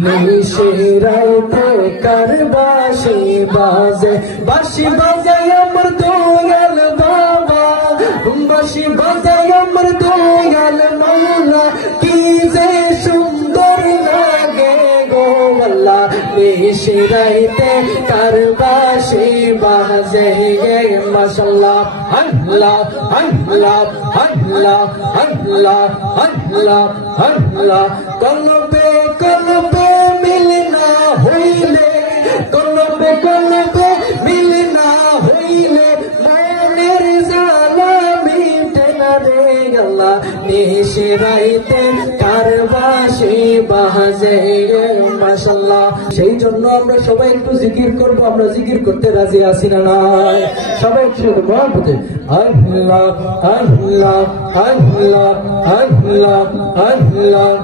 নিশিরাইতে কার বাঁশি বাজে, বাঁশি বাজায় আমার দয়াল বাবা, বাঁশি বাজায় আমার দয়াল মাওলা, কি যে সুন্দর লাগে গো আল্লাহ। নিশিরাইতে কার বাঁশি বাজে, মাশাআল্লাহ। আল্লাহ আল্লাহ আল্লাহ আল্লাহ আল্লাহ আল্লাহ। কলবে কলবে মিলনা হইলে, কলবে কলবে মিলনা হইলে, মনের জ্বালা মিটে না রে আল্লাহ। নিশিরাইতে কার বাঁশি বাজে, মাশাআল্লাহ। সেই জন্য আমরা সবাই একটু জিকির করব। আমরা জিকির করতে রাজি আছি না নাই? সবাই একটু বলতে আল্লাহ আল্লাহ আল্লাহ আল্লাহ আল্লাহ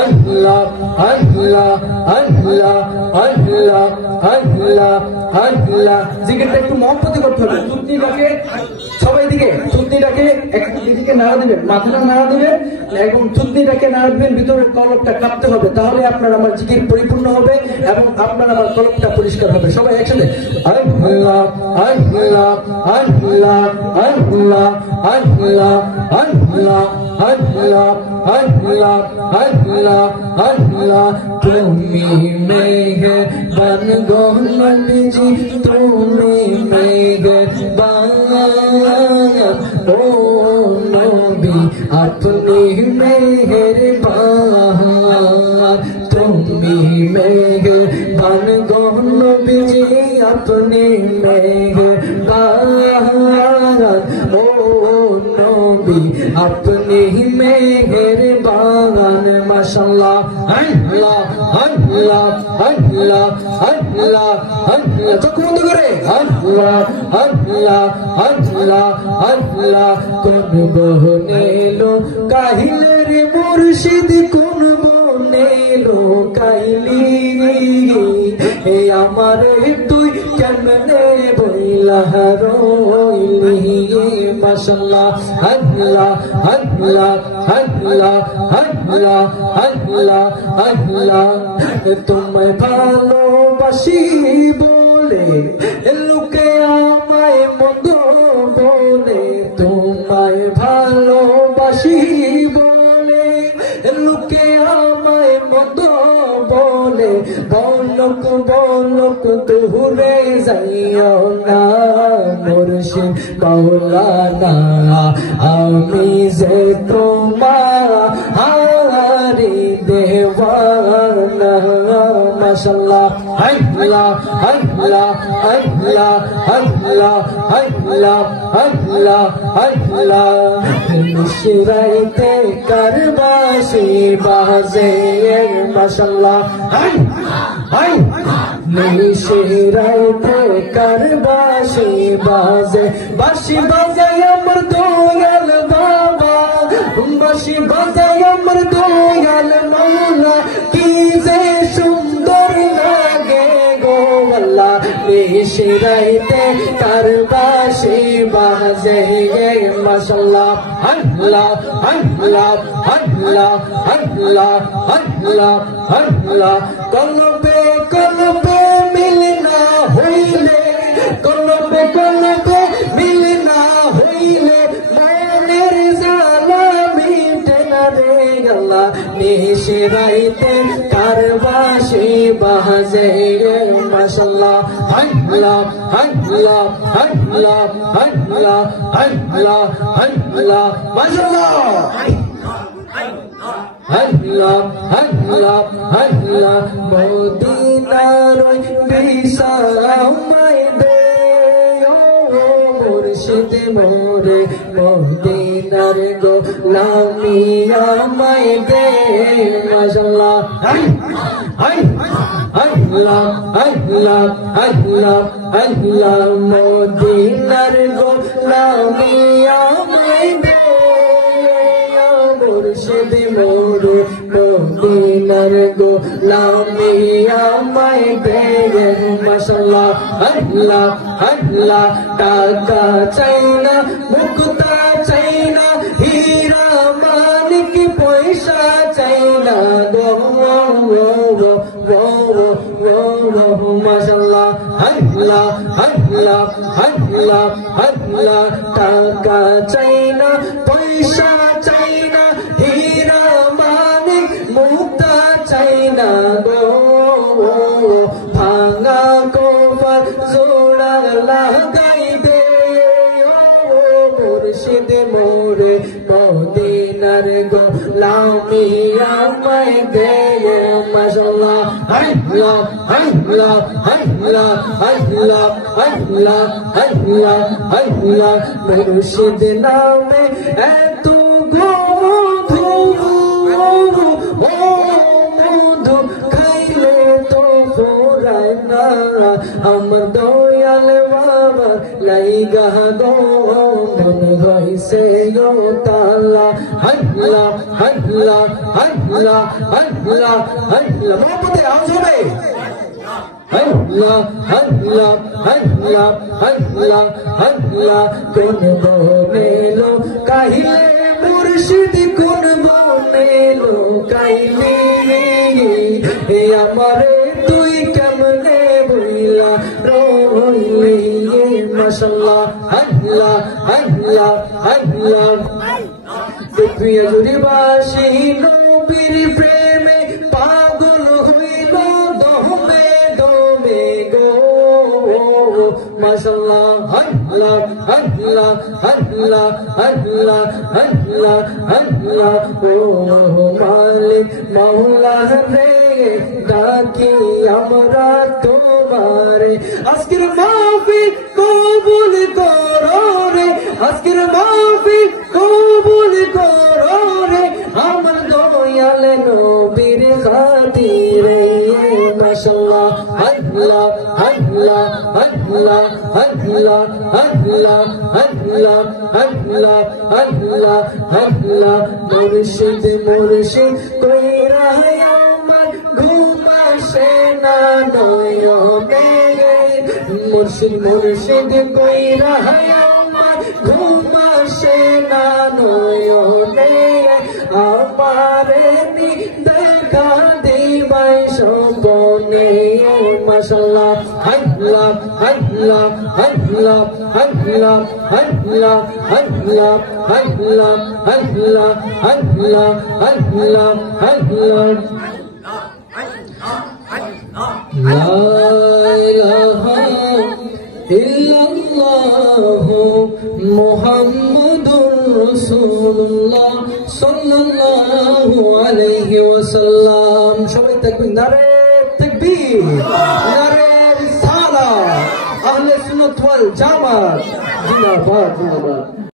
আল্লাহ আল্লাহ আল্লাহ আল্লাহ আল্লাহ আল্লাহ। জিকিরটা একটু মহব্বতে করতে হবে। থুতনিটাকে সবাই দিকে, থুতনিটাকে একটু দিকে নাড়া দিবেন, মাথাটা নাড়া দিবেন এবং থুতনিটাকে নাড়া দিবেন, ভিতরের কলবটা কাঁপতে হবে। তাহলে আপনার আমার জিকির পরিপূর্ণ হবে এবং আপনার আমার কলবটা পরিষ্কার হবে। সবাই একসাথে আল্লাহ আল্লাহ আল্লাহ আল্লাহ আল্লাহ আল্লাহ আল্লাহ আল্লাহ আল্লাহ আল্লাহ। তুমি মেহেরবান গো নবীজি, তুমি মেহেরবান ও নবী, আপনি মেহেরবান, তুমি মেহেরবান গো নবীজি, আপনি মেহেরবান ও নবী, আপনি মেহেরবান। মাশাআল্লাহ। আল্লাহ আল্লাহ আল্লাহ আল্লাহ আল্লাহ। চোখ বন্ধ করে আল্লাহ আল্লাহ আল্লাহ আল্লাহ। কোন বনেলো কাহিলের মুর্শিদ, কোন বনেলো কাহিলি, হে আমার তুই কেমনে বইলা রইলি। মাশাআল্লাহ। আল্লাহ আল্লাহ আল্লাহ আল্লাহ আল্লাহ আল্লাহ। তোমায় ভালোবাসি বলে লোকে আমায় মন্দ বলে, তোমায় ভালোবাসি বলে লোকে আমায় মন্দ বলে, বলক বলক দূরে যাইও না মুর্শিদ মাওলানা, আমি যে তোমার হারি দেওয়ানা। মাশাআল্লাহ। আল্লাহ আল্লাহ আল্লাহ আল্লাহ আল্লাহ আল্লাহ আল্লাহ। নিশিরাইতে কার বাঁশি বাজে, মাশাআল্লাহ। নিশিরাইতে কার বাঁশি বাজে, বাঁশি বাজায় আমার দয়াল বাবা, বাঁশি বাজায় আমার দয়াল মাওলা, কি যে সুন্দর লাগে গো আল্লাহ। নিশিরাইতে কার বাঁশি বাজে, মাশাআল্লাহ। আল্লাহ আল্লাহ আল্লাহ আল্লাহ আল্লাহ আল্লাহ। কলবে কলবে মিলনা হইলে, কলবে কলবে মিলনা হইলে, মনের জ্বালা মিটে না রে আল্লাহ। নিশিরাইতে কার বাঁশি বাজে, মাশাআল্লাহ। আল্লাহ আল্লাহ আল্লাহ আল্লাহ আল্লাহ আল্লাহ। মাশাআল্লাহ। আল্লাহ আল্লাহ আল্লাহ। মদিনার বিসামাই দে ও মুর্শিদ মোরে, মদিনার গোলামি আমায় দে। মাশাআল্লাহ। আল্লাহ আল্লাহ আল্লাহ আল্লাহ। মদিনার গোলামি আমায় দে মুর্শিদ মোরে, মদিনার গোলামি আমায় দে। মাশাআল্লাহ। আল্লাহ আল্লাহ। টাকা চাই না, মুক্তা চাই না, হীরা মানিক পয়সা চাই না গো আল্লাহ আল্লাহ টাকা চাই না পয়সা চাই না হীরা মানিক মুক্তা চাই না গো ভাঙা কপাল জোড়া লাগাই দে ও মুর্শিদ মোরে মদিনার গোলামি আমায় দে মাশাআল্লাহ আল্লাহ আল্লাহ আল্লাহ আল্লাহ আল্লাহ আল্লাহ আল্লাহ মুর্শিদ নামে এত মধু ও মধু খাইলে তো ফুরায় না আমার দয়াল বাবা লাইগা গো মন হইছে গো তালা আল্লাহ আল্লাহ আল্লাহ আল্লাহ আল্লাহ মোহাম্মদে আওয়াজ হবে আল্লাহ আল্লাহ আল্লাহ আল্লাহ আল্লাহ কোন মেলো কাহিলে মুর্শিদ কোন মেলো কাইলি আমারে তুই কেমনে বইলা রইলি মাশাআল্লাহ আল্লাহ আল্লাহ আল্লাহ পৃথিবী জুড়িবাসী নবীর প্রেমে পাগল হইল দমে দমে গো মাশাআল্লাহ আল্লাহ আল্লাহ আল্লাহ আল্লাহ আল্লাহ আল্লাহ ও মালিক মাওলা রে ডাকি আমরা তোমারে আজকের মাহফিল কবুল করো রে আজকের মাহফিল কবুল করো রে আমার দয়াল নবীর খাতিরে মাশাআল্লাহ আল্লাহ আল্লাহ আল্লাহ আল্লাহ আল্লাহ আল্লাহ আল্লাহ আল্লাহ আল্লাহ মুর্শিদ মুর্শিদ কইরা আমার ঘুম আসে না নয়নে মুর্শিদ মুর্শিদ কইরা আমার ঘুম আসে না নয়নে আমারে নি দেখা দিবাই সম্পনে মাশাআল্লাহ আল্লাহ আল্লাহ আল্লাহ আল্লাহ আল্লাহ আল্লাহ আল্লাহ আল্লাহ আল্লাহ আল্লাহ আল্লাহ লা ইলাহা ইল্লাল্লাহ মুহাম্মাদুর রাসূলুল্লাহ সাল্লাল্লাহু আলাইহি ওয়াসাল্লাম সবাই তাকবীর নারে তাকবীর নারে রিসালাত আহলে সুন্নাত ওয়াল জামাত জিন্দাবাদ জিন্দাবাদ